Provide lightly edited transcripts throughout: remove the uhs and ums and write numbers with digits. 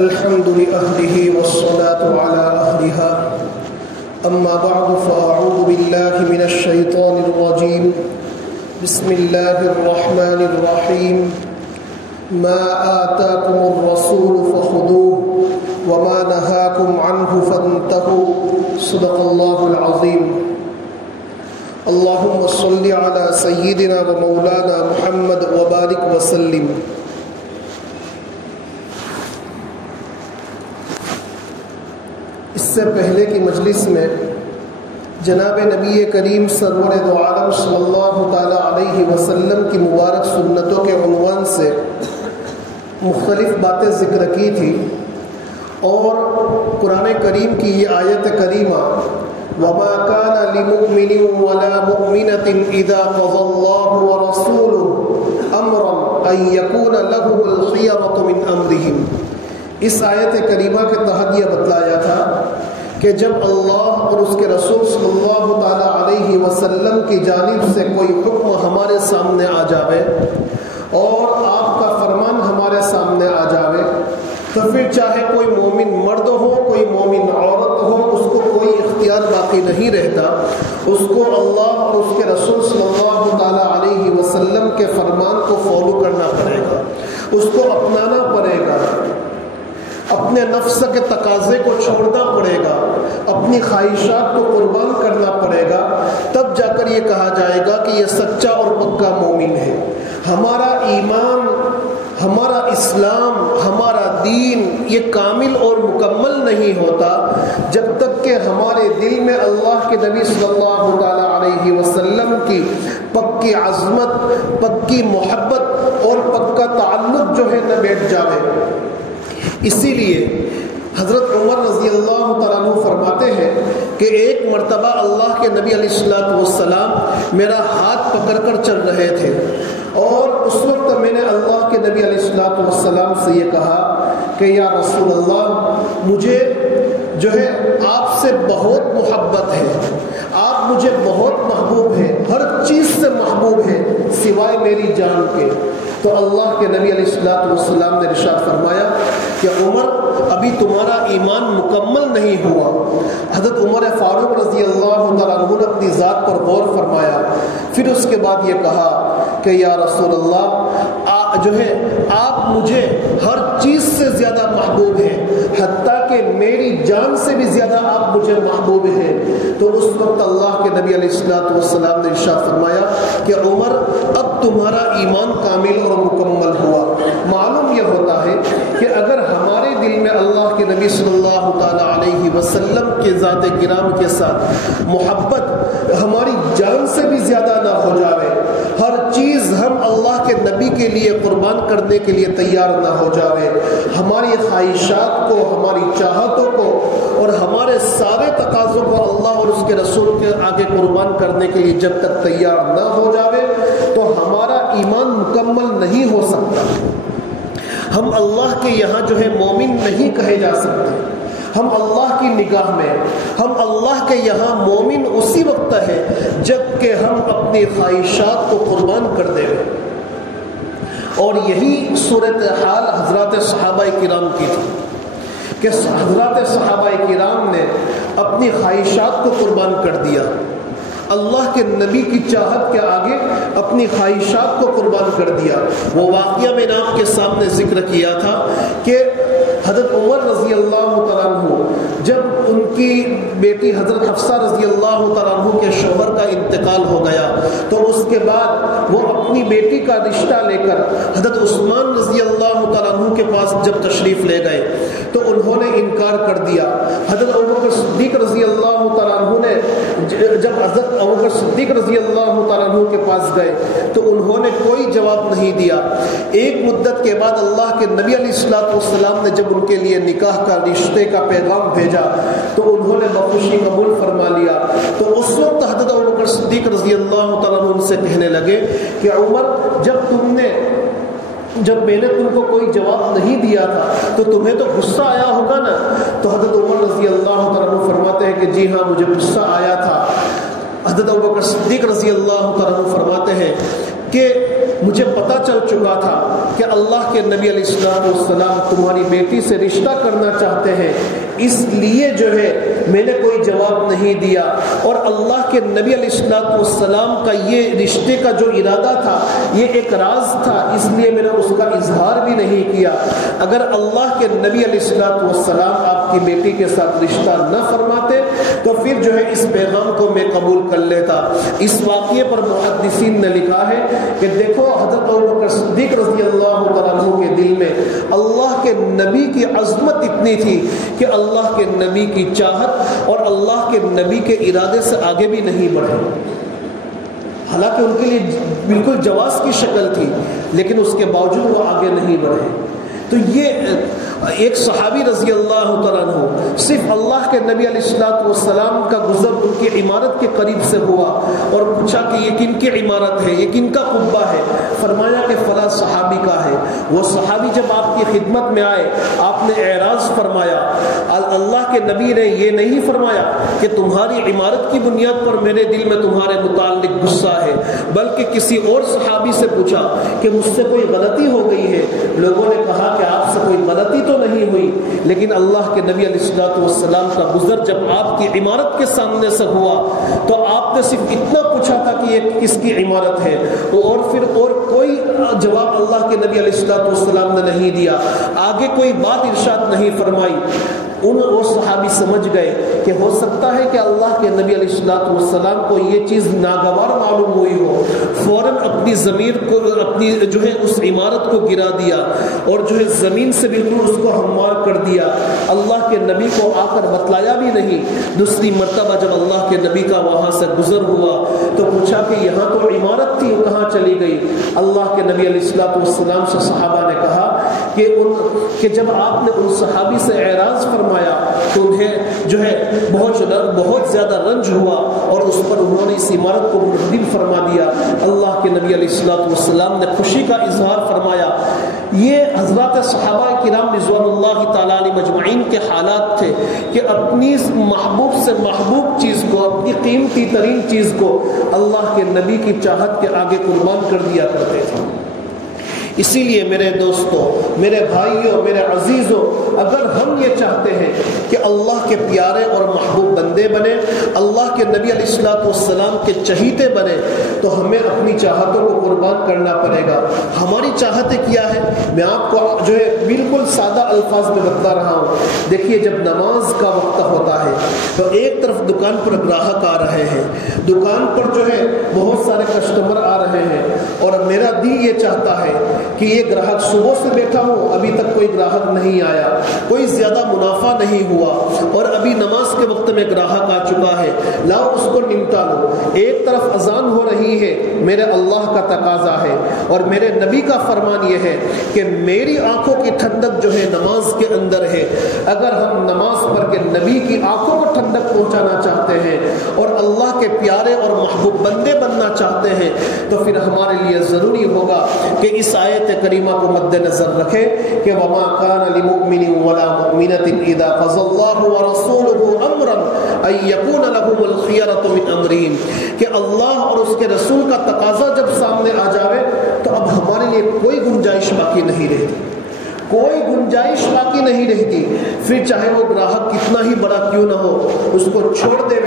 الحمد لأهله والصلاة على أهلها أما بعد فأعوذ بالله من الشيطان الرجيم بسم الله الرحمن الرحيم ما آتاكم الرسول فخذوه وما نهاكم عنه فانتهوا صدق الله العظيم اللهم صل على سيدنا ومولانا محمد وبارك وسلم. اس سے پہلے کی مجلس میں جناب نبی کریم سرور دو عالم صلی اللہ تعالی علیہ وسلم کی مبارک سنتوں کے عنوان سے مختلف باتیں ذکر کی تھی اور قرآن کریم کی یہ آیت کریمہ وَمَا كَانَ لِمُؤْمِنٍ وَلَا مُؤْمِنَةٍ إِذَا قَضَى اللَّهُ وَرَسُولُهُ أَمْرًا أَن يَكُونَ لَهُمُ الْخِيَرَةُ مِنْ أَمْرِهِمْ. اس آیت کریمہ کے تحت یہ بتلایا تھا کہ جب اللہ اور اس کے رسول صلی اللہ تعالی علیہ وسلم کی جانب سے کوئی حکم ہمارے سامنے آ جاوے اور آپ کا فرمان ہمارے سامنے آ جاوے تو پھر چاہے کوئی مومن مرد ہو کوئی مومن عورت ہو اس کو کوئی اختیار باقی نہیں رہتا. اس کو اللہ اور اس کے رسول صلی اللہ تعالی علیہ وسلم کے فرمان کو فالو کرنا پڑے گا, اس کو اپنانا پڑے گا, اپنے نفس کے تقاضے کو چھوڑنا پڑے گا, اپنی خواہشات کو قربان کرنا پڑے گا. تب جا کر یہ کہا جائے گا کہ یہ سچا اور پکا مومن ہے. ہمارا ایمان, ہمارا اسلام, ہمارا دین یہ کامل اور مکمل نہیں ہوتا جب تک کہ ہمارے دل میں اللہ کے نبی صلی اللہ تعالی علیہ وسلم کی پکی عظمت, پکی محبت اور پکا تعلق جو ہے نہ بیٹھ جائے. اسی لیے حضرت عمر رضی اللہ تعالیٰ عنہ فرماتے ہیں کہ ایک مرتبہ اللہ کے نبی علیہ الصلوۃ والسلام میرا ہاتھ پکڑ کر چل رہے تھے اور اس وقت میں نے اللہ کے نبی علیہ الصلوۃ والسلام سے یہ کہا کہ یا رسول اللہ مجھے جو ہے آپ سے بہت محبت ہے, آپ مجھے بہت محبوب ہیں, ہر چیز سے محبوب ہیں سوائے میری جان کے. تو اللہ کے نبی علیہ الصلوۃ والسلام نے ارشاد فرمایا کہ عمر ابھی تمہارا ایمان مکمل نہیں ہوا. حضرت عمر فاروق رضی اللہ تعالیٰ عنہ نے اپنی ذات پر غور فرمایا, پھر اس کے بعد یہ کہا کہ یا رسول اللہ جو ہے آپ مجھے ہر چیز سے زیادہ محبوب ہیں, حتیٰ کہ میری جان سے بھی زیادہ آپ مجھے محبوب ہیں. تو اس وقت اللہ کے نبی علیہ الصلوۃ والسلام نے ارشاد فرمایا کہ عمر اب تمہارا ایمان کامل اور مکمل ہوا. معلوم یہ ہوتا ہے کہ اگر ہمارے دل میں اللہ کے نبی صلی اللہ تعالی علیہ وسلم کے ذات کرام کے ساتھ محبت ہماری جان سے بھی زیادہ نہ ہو جائے, ہر چیز ہم اللہ کے نبی کے لیے قربان کرنے کے لیے تیار نہ ہو جائے, ہماری خواہشات کو, ہماری چاہتوں کو اور ہمارے سارے تقاضوں کو اللہ اور اس کے رسول کے آگے قربان کرنے کے لیے جب تک تیار نہ ہو جائے تو ہمارا ایمان مکمل نہیں ہو سکتا. ہم اللہ کے یہاں جو ہے مومن نہیں کہے جا سکتے. ہم اللہ کی نگاہ میں, ہم اللہ کے یہاں مومن اسی وقت ہے جب کہ ہم اپنی خواہشات کو قربان کر دیں. اور یہی صورتحال حضرات صحابہ کرام کی تھی کہ حضرات صحابہ کرام نے اپنی خواہشات کو قربان کر دیا. اللہ کے نبی کی چاہت کے آگے اپنی خواہشات کو قربان کر دیا. وہ واقعہ میں نے آپ کے سامنے ذکر کیا تھا کہ حضرت عمر رضی اللہ تعالیٰ عنہ جب ان کی بیٹی حضرت حفصہ رضی اللہ تعالیٰ عنہ کے شوہر کا انتقال ہو گیا تو اس کے بعد وہ اپنی بیٹی کا رشتہ لے کر حضرت عثمان رضی اللہ تعالیٰ عنہ کے پاس جب تشریف لے گئے تو انہوں نے انکار کر دیا. حضرت ابوبکر صدیق رضی اللہ تعالیٰ عنہ نے جب حضرت ابوبکر صدیق رضی اللہ تعالیٰ عنہ کے پاس گئے تو انہوں نے کوئی جواب نہیں دیا. ایک مدت کے بعد اللہ کے نبی علیہ الصلوۃ والسلام نے جب ان کے لیے نکاح کا رشتے کا پیغام بھیجا تو انہوں نے بخوشی قبول فرما لیا. تو اس وقت حضرت ابوبکر صدیق رضی اللہ تعالیٰ عنہ ان سے کہنے لگے کہ عمر جب میں نے تم کو کوئی جواب نہیں دیا تھا تو تمہیں تو غصہ آیا ہوگا نا. تو حضرت عمر رضی اللہ تعالیٰ عنہ فرماتے ہیں کہ جی ہاں مجھے غصہ آیا تھا. حضرت ابوبکر صدیق رضی اللہ تعالیٰ عنہ فرماتے ہیں کہ مجھے پتہ چل چکا تھا کہ اللہ کے نبی علیہ السلام تمہاری بیٹی سے رشتہ کرنا چاہتے ہیں، اس لیے جو ہے میں نے کوئی جواب نہیں دیا، اور اللہ کے نبی علیہ السلام کا یہ رشتے کا جو ارادہ تھا یہ ایک راز تھا، اس لیے میں نے اس کا اظہار بھی نہیں کیا۔ اگر اللہ کے نبی علیہ السلام آپ کی بیٹی کے ساتھ رشتہ نہ فرماتے تو پھر جو ہے اس پیغام کو میں قبول کر لیتا۔ اس واقعے پر محدثین نے لکھا ہے کہ دیکھو حضرت ابوبکر صدیق رضی اللہ تعالیٰ عنہ کے دل میں اللہ کے نبی کی عظمت اتنی تھی کہ اللہ کے نبی کی چاہت اور اللہ کے نبی کے ارادے سے آگے بھی نہیں بڑھے، حالانکہ ان کے لیے بالکل جواز کی شکل تھی، لیکن اس کے باوجود وہ آگے نہیں بڑھے۔ تو یہ ایک صحابی رضی اللہ تعالیٰ عنہ صرف اللہ کے نبی علیہ السلام کا گزر ان کی عمارت کے قریب سے ہوا اور پوچھا کہ یہ کن کی عمارت ہے، یہ کن کا قبہ ہے؟ فرمایا کہ فلاں صحابی کا ہے۔ وہ صحابی جب آپ کی خدمت میں آئے آپ نے اعراض فرمایا، اللہ کے نبی نے یہ نہیں فرمایا کہ تمہاری عمارت کی بنیاد پر میرے دل میں تمہارے متعلق غصہ ہے، بلکہ کسی اور صحابی سے پوچھا کہ مجھ سے کوئی غلطی ہو گئی ہے۔ لوگوں نے کہا کہ آپ سے کوئی غلطی تو نہیں ہوئی، لیکن اللہ کے نبی علیہ السلام کا گزر جب آپ کی عمارت کے سامنے سے ہوا تو آپ نے صرف اتنا پوچھا تھا کہ یہ کس کی عمارت ہے، اور پھر اور کوئی جواب اللہ کے نبی علیہ السلام نے نہیں دیا، آگے کوئی بات ارشاد نہیں فرمائی۔ وہ صحابی سمجھ گئے کہ ہو سکتا ہے کہ اللہ کے نبی علیہ السلام کو یہ چیز ناگوار معلوم ہوئی ہو، فوراً اپنی ضمیر کو اپنی جو ہے اس عمارت کو گرا دیا اور جو ہے زمین سے بالکل اس کو ہموار کر دیا۔ اللہ کے نبی کو آ کر بتلایا بھی نہیں۔ دوسری مرتبہ جب اللہ کے نبی کا وہاں سے گزر ہوا تو پوچھا کہ یہاں تو عمارت تھی، کہاں چلی گئی؟ اللہ کے نبی علیہ السلام سے صحابہ نے کہا کہ جب آپ نے ان صحابی سے اعراض فرمایا تو انہیں جو ہے بہت زیادہ رنج ہوا اور اس پر انہوں نے اس عمارت کو منہدم فرما دیا۔ اللہ کے نبی علیہ السلام نے خوشی کا اظہار فرمایا۔ یہ حضرات صحابہ کرام رضوان اللہ تعالیٰ علیہ مجمعین کے حالات تھے کہ اپنی محبوب سے محبوب چیز کو، اپنی قیمتی ترین چیز کو اللہ کے نبی کی چاہت کے آگے قربان کر دیا کرتے تھے۔ اسی لیے میرے دوستوں، میرے بھائیوں، میرے عزیزوں، اگر ہم یہ چاہتے ہیں کہ اللہ کے پیارے اور محبوب بندے بنے، اللہ کے نبی علیہ السلام کے چہیتے بنے، تو ہمیں اپنی چاہتوں کو قربان کرنا پڑے گا۔ ہماری چاہتیں کیا ہے؟ میں آپ کو جو ہے بالکل سادہ الفاظ میں بتا رہا ہوں۔ دیکھیے جب نماز کا وقت ہوتا ہے تو ایک طرف دکان پر گراہک آ رہے ہیں، دکان پر جو ہے بہت سارے کسٹمر آ رہے ہیں، اور میرا دل یہ چاہتا ہے کہ یہ گراہک صبح سے بیٹھا ہوں، ابھی تک کوئی گراہک نہیں آیا، کوئی زیادہ منافع نہیں ہوا، اور ابھی نماز کے وقت میں گراہک آ چکا ہے، لاؤ اس کو نمٹا لو۔ ایک طرف اذان ہو رہی ہے، میرے اللہ کا تقاضا ہے اور میرے نبی کا فرمان یہ ہے کہ میری آنکھوں کی ٹھنڈک جو ہے نماز کے اندر ہے۔ اگر ہم نماز پڑھ کے نبی کی آنکھوں کو ٹھنڈک پہنچانا چاہتے ہیں اور اللہ کے پیارے اور محبوب بندے بننا چاہتے ہیں تو پھر ہمارے لیے ضروری ہوگا کہ اس آیت کریمہ کو مد نظر رکھے کہ وما كان لمؤمن ولا مؤمنة اذا قضى الله ورسوله امرا ان يكون لهم الخيرة من امرهم، کہ اللہ اور اس کے رسول کا تقاضا جب سامنے آ جاوے تو اب ہمارے لیے کوئی گنجائش باقی نہیں رہتی، کوئی گنجائش باقی نہیں رہتی۔ پھر چاہے وہ گراہک کتنا ہی بڑا کیوں نہ ہو، اس کو چھوڑ دے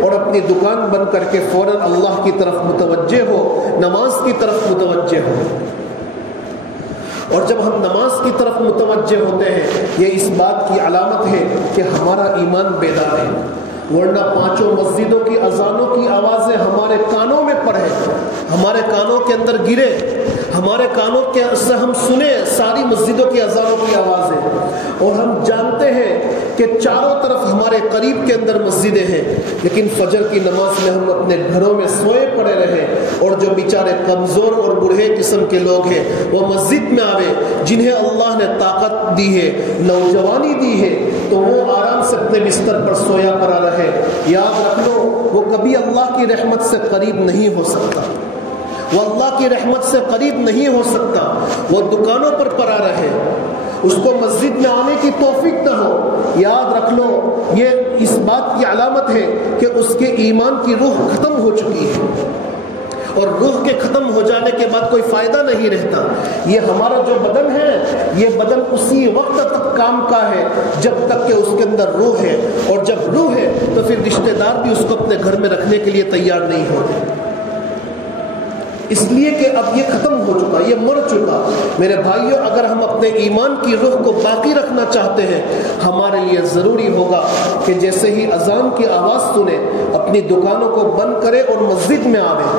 اور اپنی دکان بند کر کے فوراً اللہ کی طرف متوجہ ہو، نماز کی طرف متوجہ ہو۔ اور جب ہم نماز کی طرف متوجہ ہوتے ہیں یہ اس بات کی علامت ہے کہ ہمارا ایمان بیدار ہے، ورنہ پانچوں مسجدوں کی اذانوں کی آوازیں ہمارے کانوں میں پڑے، ہمارے کانوں کے اندر گرے، ہمارے کانوں کے سے ہم سنے ساری مسجدوں کی اذانوں کی آوازیں، اور ہم جانتے ہیں کہ چاروں طرف ہمارے قریب کے اندر مسجدیں ہیں، لیکن فجر کی نماز میں ہم اپنے گھروں میں سوئے پڑے رہے، اور جو بیچارے کمزور اور بوڑھے قسم کے لوگ ہیں وہ مسجد میں آوے، جنہیں اللہ نے طاقت دی ہے، نوجوانی دی ہے، تو وہ آرام سے اپنے بستر پر سویا پڑا رہے۔ یاد رکھ لو وہ کبھی اللہ کی رحمت سے قریب نہیں ہو سکتا، وہ اللہ کی رحمت سے قریب نہیں ہو سکتا، وہ دکانوں پر پڑا رہے، اس کو مسجد میں آنے کی توفیق نہ ہو۔ یاد رکھ لو یہ اس بات کی علامت ہے کہ اس کے ایمان کی روح ختم ہو چکی ہے، اور روح کے ختم ہو جانے کے بعد کوئی فائدہ نہیں رہتا. یہ ہمارا جو بدن ہے یہ بدن اسی وقت تک کام کا ہے جب تک کہ اس کے اندر روح ہے, اور جب روح ہے تو پھر رشتہ دار بھی اس کو اپنے گھر میں رکھنے کے لیے تیار نہیں ہوتے, اس لیے کہ اب یہ ختم ہو چکا, یہ مر چکا. میرے بھائیوں, اگر ہم اپنے ایمان کی روح کو باقی رکھنا چاہتے ہیں, ہمارے لیے ضروری ہوگا کہ جیسے ہی اذان کی آواز سنیں اپنی دکانوں کو بند کریں اور مسجد میں آویں.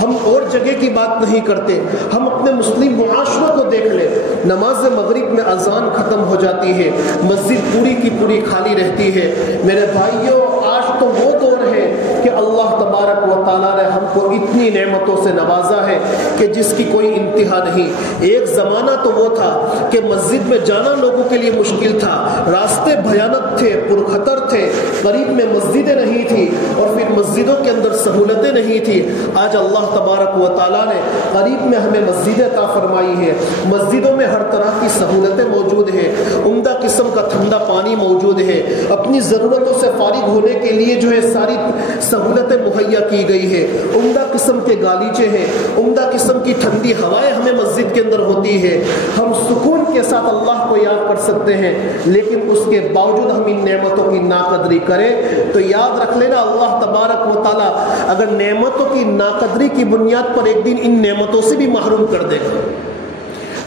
ہم اور جگہ کی بات نہیں کرتے, ہم اپنے مسلم معاشروں کو دیکھ لیں. نماز مغرب میں اذان ختم ہو جاتی ہے, مسجد پوری کی پوری خالی رہتی ہے. میرے بھائیوں, آج تو وہ دور ہے کہ اللہ تبارک و تعالیٰ نے ہم کو اتنی نعمتوں سے نوازا ہے کہ جس کی کوئی انتہا نہیں. ایک زمانہ تو وہ تھا کہ مسجد میں جانا لوگوں کے لیے مشکل تھا, راستے بھیانک تھے, پرخطر تھے, قریب میں مسجدیں نہیں تھی اور پھر مسجدوں کے اندر سہولتیں نہیں تھی. آج اللہ تبارک و تعالیٰ نے قریب میں ہمیں مسجدیں عطا فرمائی ہے. مسجدوں میں ہر طرح کی سہولتیں موجود ہیں, عمدہ قسم کا ٹھنڈا پانی موجود ہے, اپنی ضرورتوں سے فارغ ہونے کے لیے جو ہے ساری سہولتیں مہیا کی گئی ہے. عمدہ قسم کے گالیچے ہیں, عمدہ قسم کی ٹھنڈی ہوائیں ہمیں مسجد کے اندر ہوتی ہے. ہم سکون کے ساتھ اللہ کو یاد کر سکتے ہیں, لیکن اس کے باوجود ہم ان نعمتوں کی ناقدری کریں تو یاد رکھ لینا اللہ تبارک و تعالیٰ اگر نعمتوں کی ناقدری کی بنیاد پر ایک دن ان نعمتوں سے بھی محروم کر دے گا.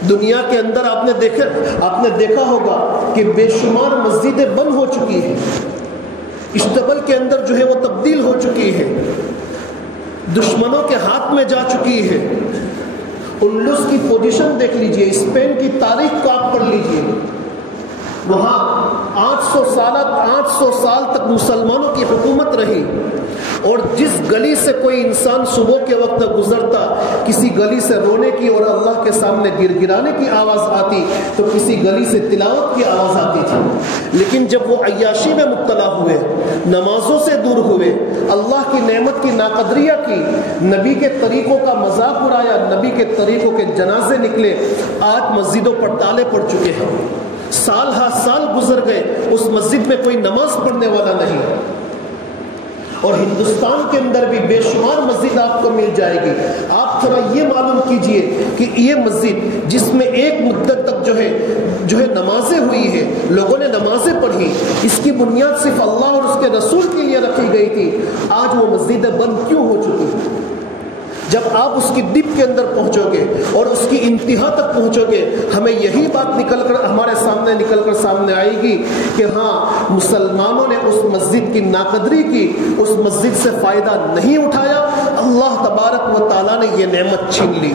دنیا کے اندر آپ نے دیکھا ہوگا کہ بے شمار مسجدیں بند ہو چکی ہیں, اشتبل کے اندر جو ہے وہ تبدیل ہو چکی ہے, دشمنوں کے ہاتھ میں جا چکی ہے. اندلس کی پوزیشن دیکھ لیجئے, اسپین کی تاریخ کو آپ پڑھ لیجئے, وہاں 800 سال تک مسلمانوں کی حکومت رہی, اور جس گلی سے کوئی انسان صبح کے وقت گزرتا, کسی گلی سے رونے کی اور اللہ کے سامنے گر گرانے کی آواز آتی تو کسی گلی سے تلاوت کی آواز آتی تھی. لیکن جب وہ عیاشی میں مبتلا ہوئے, نمازوں سے دور ہوئے, اللہ کی نعمت کی ناقدریہ کی, نبی کے طریقوں کا مذاق اڑایا, نبی کے طریقوں کے جنازے نکلے, آج مسجدوں پر تالے پڑ چکے ہیں. سال ہا سال گزر گئے, اس مسجد میں کوئی نماز پڑھنے والا نہیں. اور ہندوستان کے اندر بھی بے شمار مسجد آپ کو مل جائے گی. آپ تھوڑا یہ معلوم کیجئے کہ یہ مسجد جس میں ایک مدت تک جو ہے نمازیں ہوئی ہے, لوگوں نے نمازیں پڑھی, اس کی بنیاد صرف اللہ اور اس کے رسول کے لیے رکھی گئی تھی, آج وہ مسجدیں بند کیوں ہو چکی ہیں؟ جب آپ اس کی ڈپ کے اندر پہنچو گے اور اس کی انتہا تک پہنچو گے, ہمیں یہی بات ہمارے سامنے نکل کر سامنے آئے گی کہ ہاں, مسلمانوں نے اس مسجد کی ناقدری کی, اس مسجد سے فائدہ نہیں اٹھایا, اللہ تبارک و تعالیٰ نے یہ نعمت چھین لی.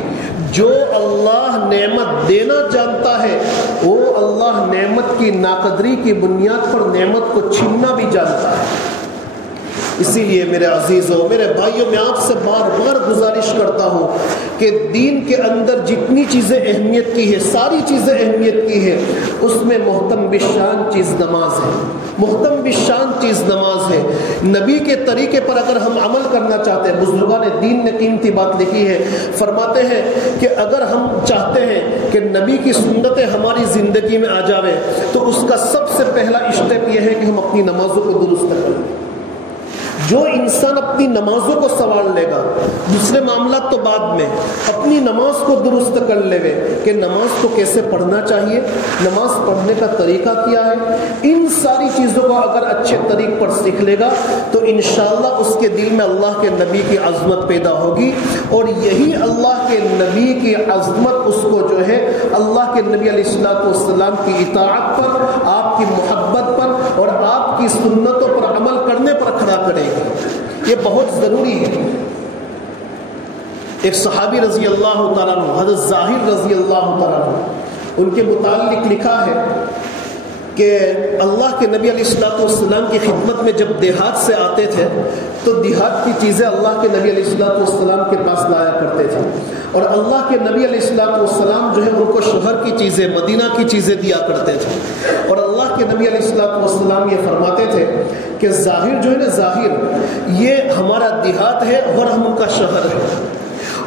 جو اللہ نعمت دینا جانتا ہے وہ اللہ نعمت کی ناقدری کی بنیاد پر نعمت کو چھیننا بھی جانتا ہے. اسی لیے میرے عزیزوں, میرے بھائیوں, میں آپ سے بار بار گزارش کرتا ہوں کہ دین کے اندر جتنی چیزیں اہمیت کی ہے, ساری چیزیں اہمیت کی ہے, اس میں محتم بشان چیز نماز ہے. محتم بشان چیز نماز ہے. نبی کے طریقے پر اگر ہم عمل کرنا چاہتے ہیں, بزرگان دین نے قیمتی بات لکھی ہے, فرماتے ہیں کہ اگر ہم چاہتے ہیں کہ نبی کی سنتیں ہماری زندگی میں آ جاویں تو اس کا سب سے پہلا اسٹیپ یہ ہے کہ ہم اپنی نمازوں کو درست کریں. جو انسان اپنی نمازوں کو سنوار لے گا, دوسرے معاملات تو بعد میں, اپنی نماز کو درست کر لے کہ نماز کو کیسے پڑھنا چاہیے, نماز پڑھنے کا طریقہ کیا ہے, ان ساری چیزوں کو اگر اچھے طریق پر سیکھ لے گا تو انشاءاللہ اس کے دل میں اللہ کے نبی کی عظمت پیدا ہوگی, اور یہی اللہ کے نبی کی عظمت اس کو جو ہے اللہ کے نبی علیہ الصلوۃ والسلام کی اطاعت پر, آپ کی محبت پر اور آپ کی سنتوں پر عمل کرنے پر کھڑا کرے گا. یہ بہت ضروری ہے. ایک صحابی رضی اللہ تعالیٰ عنہ, حضرت ظاہر رضی اللہ تعالیٰ عنہ, ان کے متعلق لکھا ہے کہ اللہ کے نبی علیہ الصلوۃ والسلام کی خدمت میں جب دیہات سے آتے تھے تو دیہات کی چیزیں اللہ کے نبی علیہ الصلوۃ والسلام کے پاس لایا کرتے تھے, اور اللہ کے نبی علیہ الصلوۃ والسلام جو ہے ان کو شوہر کی چیزیں, مدینہ کی چیزیں دیا کرتے تھے. اور اللہ کے نبی علیہ الصلوۃ والسلام یہ فرماتے تھے کہ ظاہر جو ہے نا, ظاہر یہ ہمارا دیہات ہے اور ہم ان کا شوہر ہے.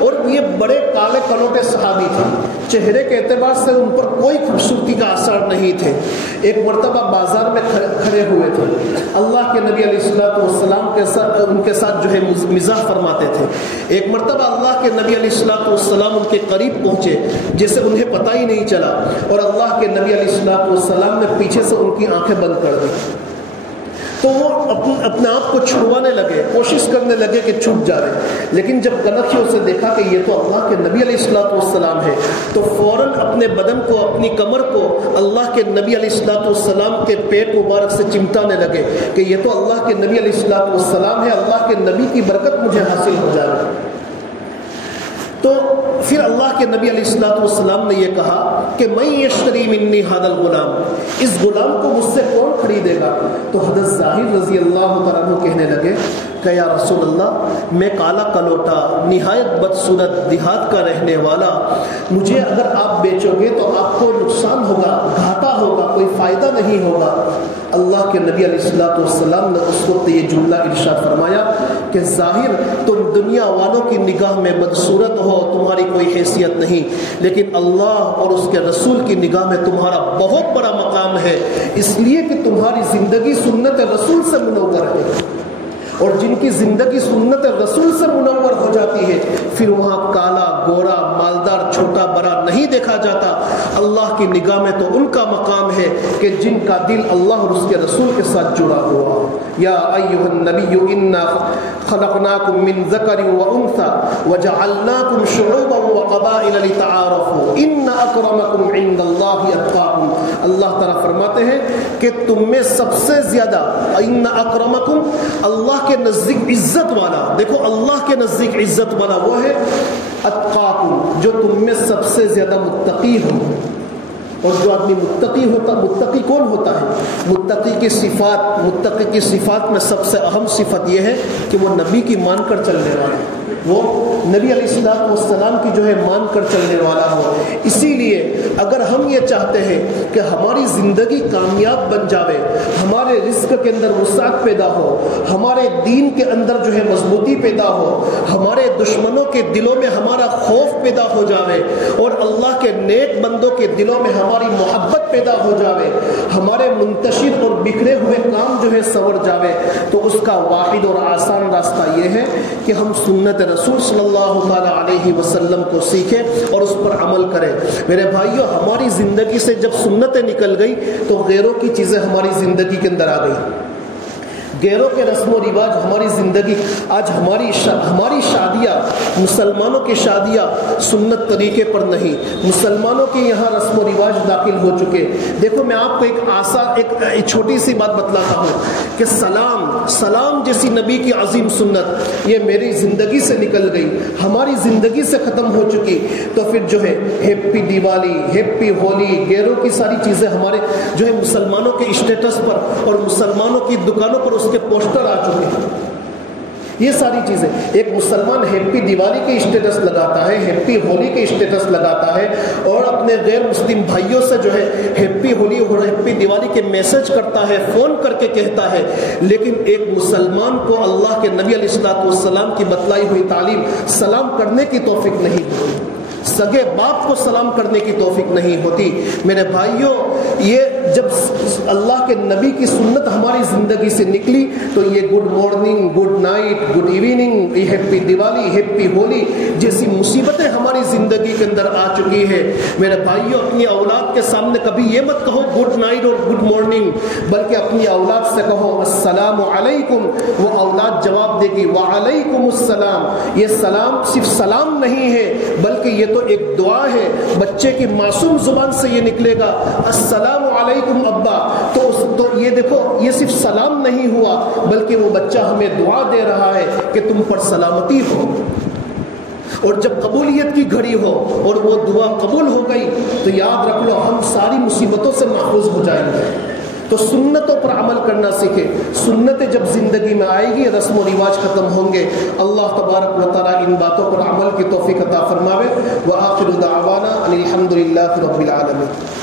اور یہ بڑے کالے کلوٹے صحابی تھے, چہرے کے اعتبار سے ان پر کوئی خوبصورتی کا آثار نہیں تھے. ایک مرتبہ بازار میں کھڑے ہوئے تھے. اللہ کے نبی علیہ الصلوۃ والسلام کے ساتھ ان کے ساتھ جو ہے مزاح فرماتے تھے. ایک مرتبہ اللہ کے نبی علیہ الصلوۃ والسلام ان کے قریب پہنچے جیسے انہیں پتہ ہی نہیں چلا, اور اللہ کے نبی علیہ الصلوۃ والسلام نے پیچھے سے ان کی آنکھیں بند کر دی. تو وہ اپنے آپ کو چھڑوانے لگے, کوشش کرنے لگے کہ چھپ جائے, لیکن جب کنکھیوں سے دیکھا کہ یہ تو اللہ کے نبی علیہ الصلوۃ والسلام ہے, تو فوراً اپنے بدن کو, اپنی کمر کو اللہ کے نبی علیہ الصلوۃ والسلام کے پیٹ مبارک سے چمٹانے لگے کہ یہ تو اللہ کے نبی علیہ الصلوۃ والسلام ہے, اللہ کے نبی کی برکت مجھے حاصل ہو جائے. تو پھر اللہ کے نبی علیہ الصلوۃ والسلام نے یہ کہا کہ من یشتری منی ھذا الغلام, اس غلام کو مجھ سے کون خریدے گا؟ تو حضرت ظاہر رضی اللہ تعالیٰ عنہ کہنے لگے کہ یا رسول اللہ, میں کالا کلوٹا, نہایت بدصورت, دیہات کا رہنے والا, مجھے اگر آپ بیچو گے تو آپ کو نقصان ہوگا, گھاٹا ہوگا, کوئی فائدہ نہیں ہوگا. اللہ کے نبی علیہ الصلوۃ والسلام نے اس وقت یہ جملہ ارشاد فرمایا کہ ظاہر تم دنیا والوں کی نگاہ میں بدصورت ہو, تمہاری کوئی حیثیت نہیں, لیکن اللہ اور اس کے رسول کی نگاہ میں تمہارا بہت بڑا مقام ہے, اس لیے کہ تمہاری زندگی سنت رسول سے منور ہے, اور جن کی زندگی سنت رسول سے منور ہو جاتی ہے پھر وہاں کالا, گورا, مالدار, چھوٹا, بڑا نہیں دیکھا جاتا. اللہ کی نگاہ میں تو ان کا مقام ہے کہ جن کا دل اللہ اور اس کے رسول کے ساتھ جڑا ہوا. یا ایھا النبی انا خلقناکم من ذکر وانثى وجعلناکم شعوبا وقبائل لتعارفوا ان اکرمکم عند اللہ اتقاکم. اللہ تعالیٰ فرماتے ہیں کہ تم میں سب سے زیادہ, ان اکرمکم, اللہ کے نزدیک عزت والا, دیکھو اللہ کے نزدیک عزت والا وہ ہے اتقاکم, جو تم میں سب سے زیادہ متقی ہو. اور جو آدمی متقی ہوتا, متقی کون ہوتا ہے؟ متقی کی صفات میں سب سے اہم صفت یہ ہے کہ وہ نبی کی مان کر چلنے والا, وہ نبی علیہ الصلوۃ والسلام کی جو ہے مان کر چلنے والا ہو. اسی لیے اگر ہم یہ چاہتے ہیں کہ ہماری زندگی کامیاب بن جاوے, ہمارے رزق کے اندر وسعت پیدا ہو, ہمارے دین کے اندر جو ہے مضبوطی پیدا ہو, ہمارے دشمنوں کے دلوں میں ہمارا خوف پیدا ہو جاوے, اور اللہ کے نیک بندوں کے دلوں میں ہماری محبت پیدا ہو جاوے, ہمارے منتشر اور بکھرے ہوئے کام جو ہے سنور جاوے, تو اس کا واحد اور آسان راستہ یہ ہے کہ ہم سنت رسول صلی اللہ تعالیٰ علیہ وسلم کو سیکھیں اور اس پر عمل کریں. میرے بھائیو, ہماری زندگی سے جب سنتیں نکل گئی تو غیروں کی چیزیں ہماری زندگی کے اندر آ گئی. غیروں کے رسم و رواج ہماری زندگی, آج ہماری شادیاں, مسلمانوں کی شادیاں سنت طریقے پر نہیں, مسلمانوں کے یہاں رسم و رواج داخل ہو چکے. دیکھو میں آپ کو ایک چھوٹی سی بات بتلاتا ہوں کہ سلام جیسی نبی کی عظیم سنت یہ میری زندگی سے نکل گئی, ہماری زندگی سے ختم ہو چکی. تو پھر جو ہے ہیپی دیوالی, ہیپی ہولی, غیروں کی ساری چیزیں ہمارے جو ہے مسلمانوں کے اسٹیٹس پر اور مسلمانوں کی دکانوں پر اس کے پوسٹر آ چکے ہیں. یہ ساری چیزیں, ایک مسلمان ہیپی دیوالی کے اسٹیٹس لگاتا ہے, ہیپی ہولی کے اسٹیٹس لگاتا ہے, اور اپنے غیر مسلم بھائیوں سے جو ہے ہیپی ہولی اور ہیپی دیوالی کے میسج کرتا ہے, فون کر کے کہتا ہے. لیکن ایک مسلمان کو اللہ کے نبی علیہ الصلوۃ والسلام کی بتلائی ہوئی تعلیم سلام کرنے کی توفیق نہیں ہوتی, سگے باپ کو سلام کرنے کی توفیق نہیں ہوتی. میرے بھائیوں, یہ جب اللہ کے نبی کی سنت ہماری زندگی سے نکلی تو یہ good morning, good night, good evening, happy Diwali, happy Holi جیسی مصیبتیں ہماری زندگی کے اندر آ چکی ہے. میرے بھائیوں, اپنی اولاد کے سامنے کبھی یہ مت کہو گڈ نائٹ اور گڈ مارننگ, بلکہ اپنی اولاد سے کہو السلام علیکم. وہ اولاد جواب دے گی وعلیکم السلام. یہ سلام صرف سلام نہیں ہے بلکہ یہ تو ایک دعا ہے. بچے کی معصوم زبان سے یہ نکلے گا السلام علیکم ابا, تو یہ دیکھو, یہ صرف سلام نہیں ہوا بلکہ وہ بچہ ہمیں دعا دے رہا ہے کہ تم پر سلامتی ہو. اور جب قبولیت کی گھڑی ہو اور وہ دعا قبول ہو گئی تو یاد رکھ لو ہم ساری مصیبتوں سے محفوظ ہو جائیں گے. تو سنتوں پر عمل کرنا سیکھے. سنتیں جب زندگی میں آئے گی رسم و رواج ختم ہوں گے. اللہ تبارک و تعالیٰ ان باتوں پر عمل کی توفیق عطا فرماوے. وآخر دعوانا ان الحمد للہ رب العالمین.